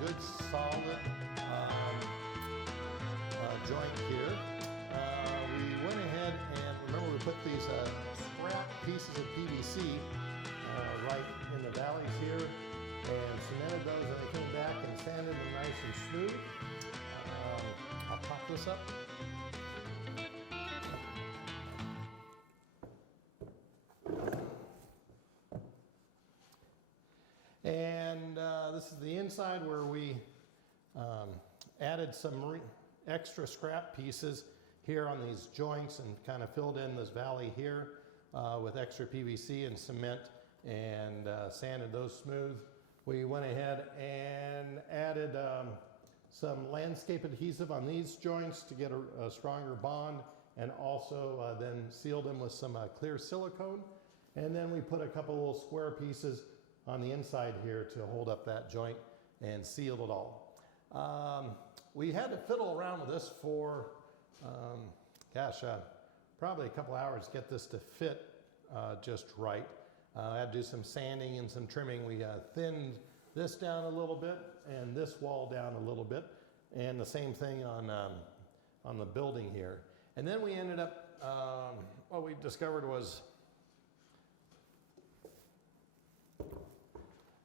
good solid joint here. We went ahead and remember we put these scrap pieces of PVC right in the valleys here and cemented those, and they came back and sanded them nice and smooth. I'll pop this up. And this is the inside where we added some extra scrap pieces here on these joints and kind of filled in this valley here with extra PVC and cement and sanded those smooth. We went ahead and added some landscape adhesive on these joints to get a stronger bond, and also then sealed them with some clear silicone. And then we put a couple little square pieces on the inside here to hold up that joint and sealed it all. We had to fiddle around with this for, probably a couple hours to get this to fit just right. I had to do some sanding and some trimming. We thinned this down a little bit and this wall down a little bit, and the same thing on the building here. And then we ended up, what we discovered was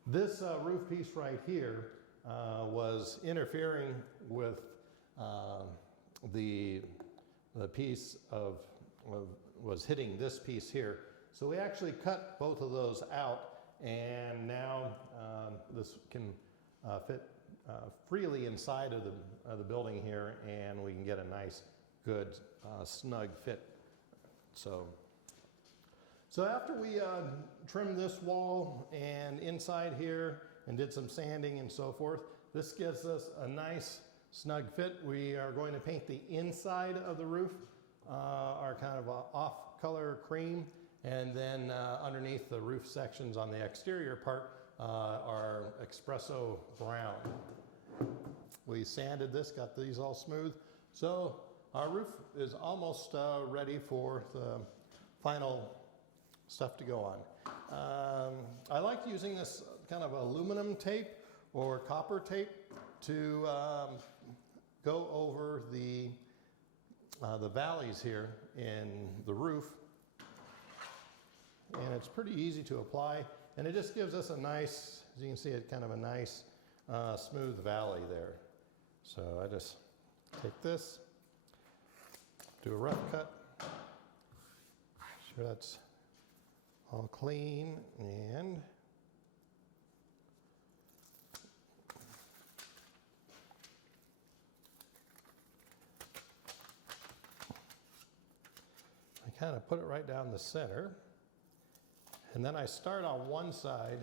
this roof piece right here was interfering with the piece was hitting this piece here. So we actually cut both of those out, and now this can fit freely inside of the building here, and we can get a nice, good, snug fit. So after we trimmed this wall and inside here and did some sanding and so forth, this gives us a nice snug fit. We are going to paint the inside of the roof our kind of off color cream, and then underneath the roof sections on the exterior part are espresso brown. We sanded this, got these all smooth. So our roof is almost ready for the final stuff to go on. I like using this kind of aluminum tape or copper tape to go over the valleys here in the roof, and it's pretty easy to apply, and it just gives us a nice, as you can see, it kind of a nice smooth valley there. So I just take this, do a rough cut, sure that's all clean, and I kind of put it right down the center, and then I start on one side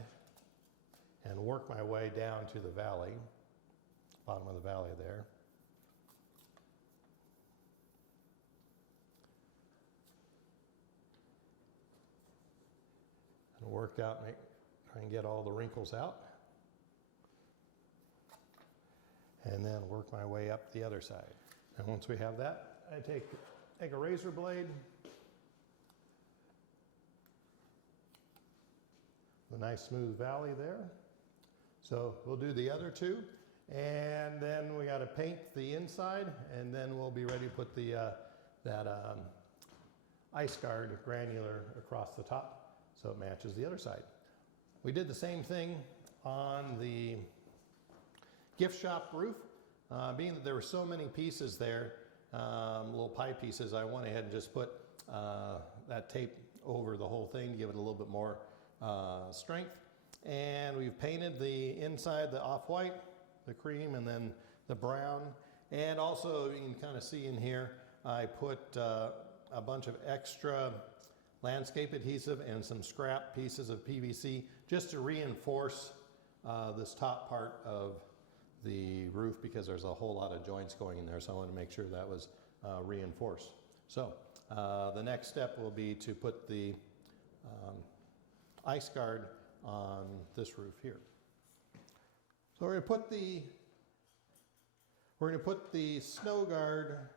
and work my way down to the valley, bottom of the valley there. And work out, try and get all the wrinkles out. And then work my way up the other side. And once we have that, I take a razor blade, the nice smooth valley there. So we'll do the other two, and then we got to paint the inside, and then we'll be ready to put the that ice guard granular across the top so it matches the other side. We did the same thing on the gift shop roof. Being that there were so many pieces there, little pie pieces, I went ahead and just put that tape over the whole thing to give it a little bit more strength. And we've painted the inside, the off-white, the cream, and then the brown. And also, you can kind of see in here, I put a bunch of extra landscape adhesive and some scrap pieces of PVC just to reinforce this top part of the roof, because there's a whole lot of joints going in there, so I wanted to make sure that was reinforced. So the next step will be to put the ice guard on this roof here. So we're going to put the snow guard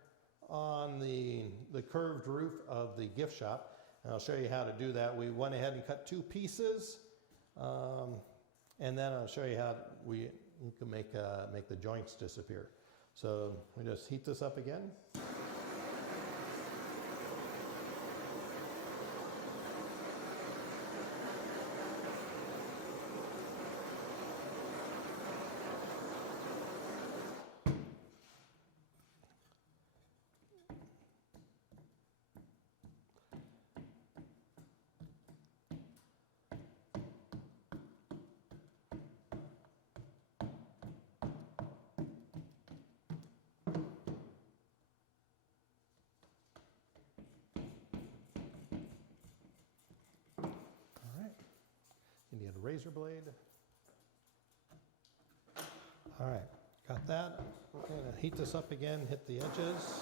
on the curved roof of the gift shop, and I'll show you how to do that. We went ahead and cut two pieces, and then I'll show you how we you can make the joints disappear. So we just heat this up again. You need a razor blade. All right, got that. We're gonna heat this up again, hit the edges.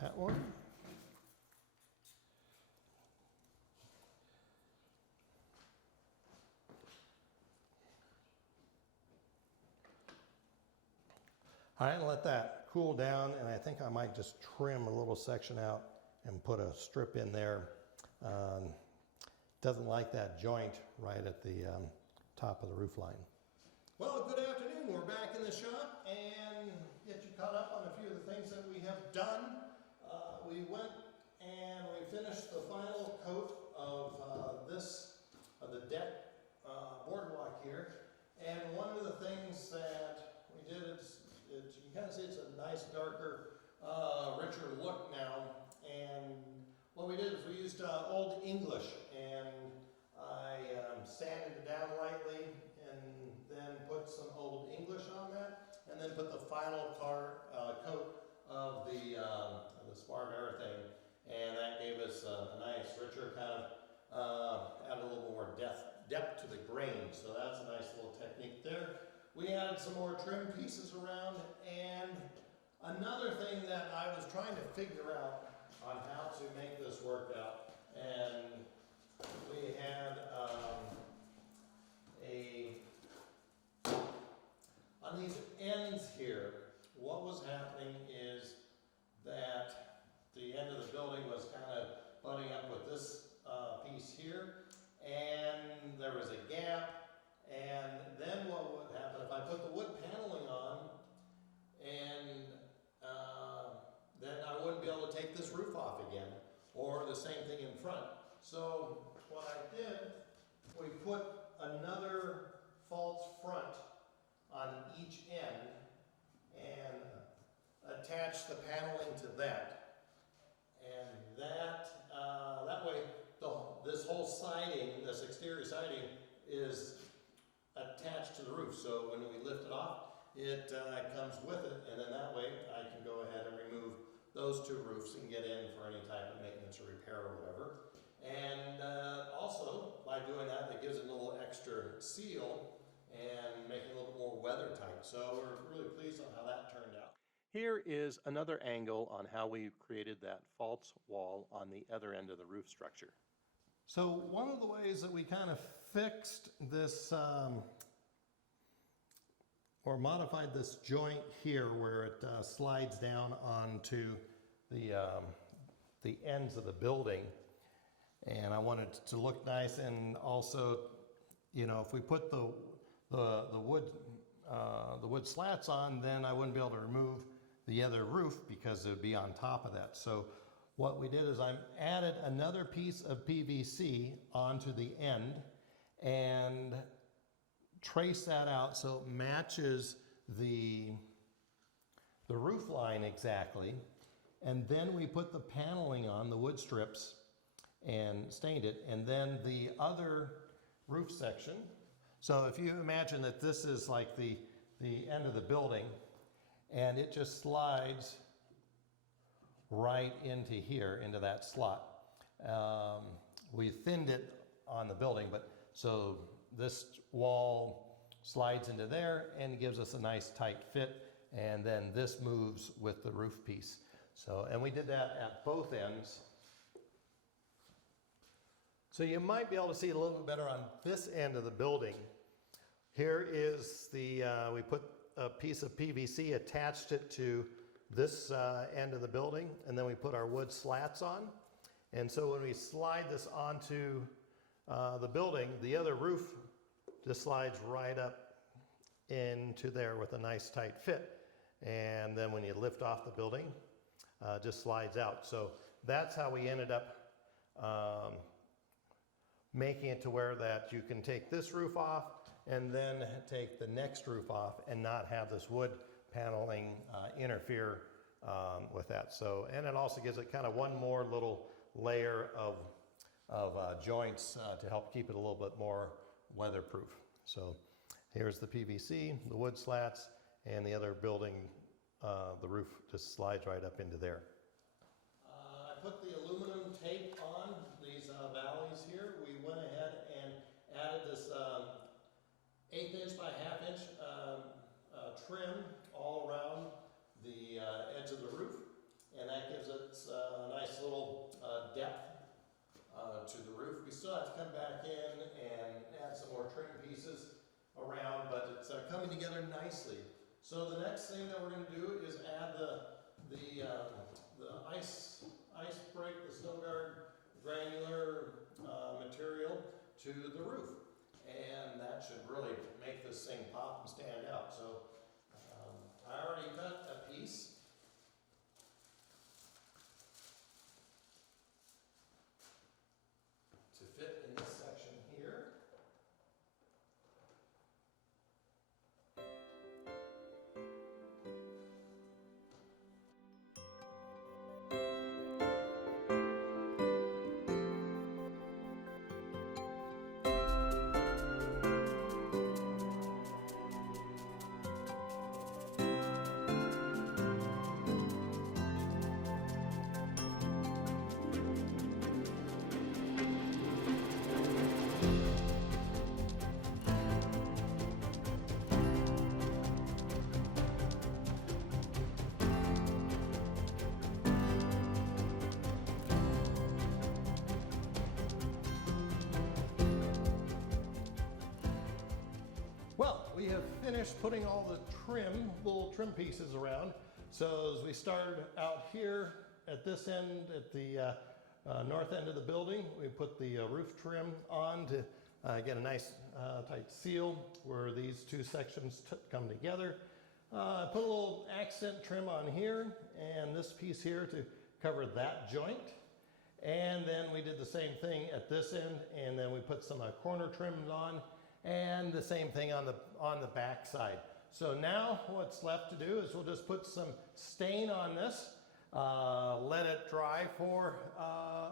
That one. All right, let that cool down, and I think I might just trim a little section out and put a strip in there. Doesn't like that joint right at the top of the roof line. Well, good afternoon. We're back in the shop and get you caught up on a few of the things that we have done. We went and we finished the final coat of the deck boardwalk here. And one of the things that we did is, you can kind of see it's a nice darker, richer look now. And what we did is we used Old English, and I sanded it down lightly and then put some Old English on that, and then put the final coat of the spar of everything, and that gave us a nice, richer kind of, added a little more depth to the grain. So that's a nice little technique there. We added some more trim pieces around, and another thing that I was trying to figure out on how to make this work out, and we had on these ends here, what was happening is that the end of the building was kind of butting up with this piece here, and there was a gap, and then what would happen if I put the wood paneling on, and then I wouldn't be able to take this roof off again, or the same thing in front. So what I did, we put another false front on each end and attach the paneling to that. And that way, this whole siding, this exterior siding, is attached to the roof. So when we lift it off, it comes with it, and then that way I can go ahead and remove those two roofs and get in for any type of maintenance or repair or whatever. And also, by doing that, it gives it a little extra seal and make it a little more weather tight. So we're really pleased on how that turned out. Here is another angle on how we created that false wall on the other end of the roof structure. So one of the ways that we kind of fixed this or modified this joint here where it slides down onto the ends of the building, and I wanted it to look nice, and also, you know, if we put the wood slats on, then I wouldn't be able to remove the other roof because it would be on top of that. So what we did is I added another piece of PVC onto the end and trace that out so it matches the roof line exactly. And then we put the paneling on, the wood strips, and stained it. And then the other roof section. So if you imagine that this is like the end of the building, and it just slides right into here, into that slot. We thinned it on the building, but so this wall slides into there and gives us a nice tight fit. And then this moves with the roof piece. So, and we did that at both ends. So you might be able to see it a little bit better on this end of the building. Here is the, we put a piece of PVC, attached it to this end of the building, and then we put our wood slats on. And so when we slide this onto the building, the other roof just slides right up into there with a nice tight fit. And then when you lift off the building, just slides out. So that's how we ended up making it to where that you can take this roof off and then take the next roof off and not have this wood paneling interfere with that. So, and it also gives it kind of one more little layer of joints to help keep it a little bit more weatherproof. So here's the PVC, the wood slats, and the other building, the roof just slides right up into there. I put the aluminum tape on these valleys here. We went ahead and added this 1/8 inch by 1/2 inch trim all around the edge of the roof, and that gives it a nice little depth to the roof. We still have to come back in and add some more trim pieces around, but it's coming together nicely. So the next thing that we're going to do is add the ice break, the snow guard granular material to the roof, and that should really make this thing pop and stand out. So I already cut a piece. To fit in this section here. Well, we have finished putting all the little trim pieces around. So as we started out here at this end, at the north end of the building, we put the roof trim on to get a nice tight seal where these two sections come together. I put a little accent trim on here and this piece here to cover that joint. And then we did the same thing at this end, and then we put some corner trims on, and the same thing on the back side. So now what's left to do is we'll just put some stain on this, let it dry for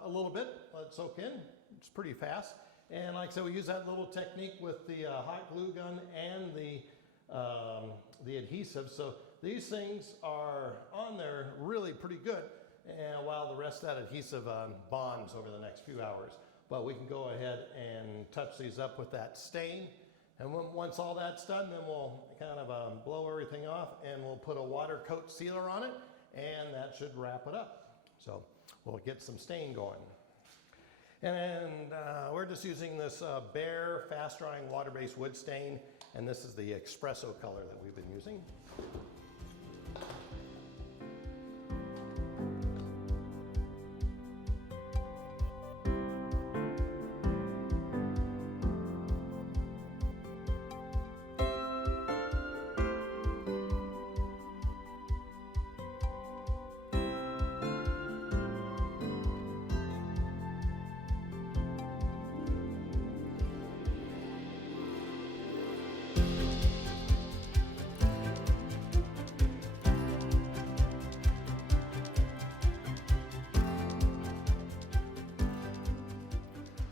a little bit, let it soak in. It's pretty fast. And like I said, we use that little technique with the hot glue gun and the adhesive. So these things are on there really pretty good, and while the rest of that adhesive bonds over the next few hours. But we can go ahead and touch these up with that stain. And once all that's done, then we'll kind of blow everything off, and we'll put a water coat sealer on it, and that should wrap it up. So we'll get some stain going. And we're just using this Bare fast drying water-based wood stain, and this is the espresso color that we've been using.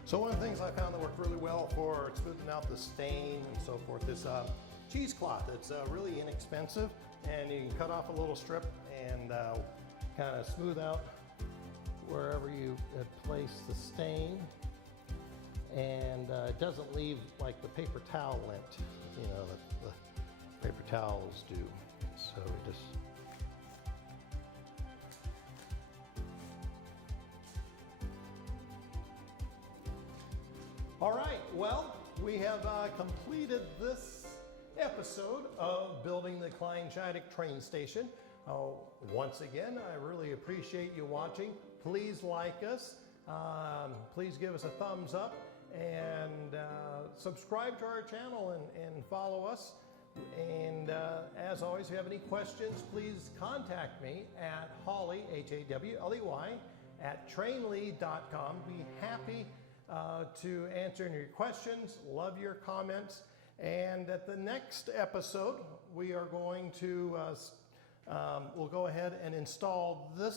So one of the things I found that worked really well for smoothing out the stain and so forth is cheesecloth. It's really inexpensive, and you can cut off a little strip and kind of smooth out wherever you place the stain, and it doesn't leave like the paper towel lint you know, the paper towels do. So we just all right, well, we have completed this episode of building the Kleine Scheidegg train station. Once again, I really appreciate you watching. Please like us. Please give us a thumbs up and subscribe to our channel and follow us. And as always, if you have any questions, please contact me at Hawley, Hawley, at TrainLi.com. Be happy to answer any questions. Love your comments. And at the next episode, we are going to we'll go ahead and install this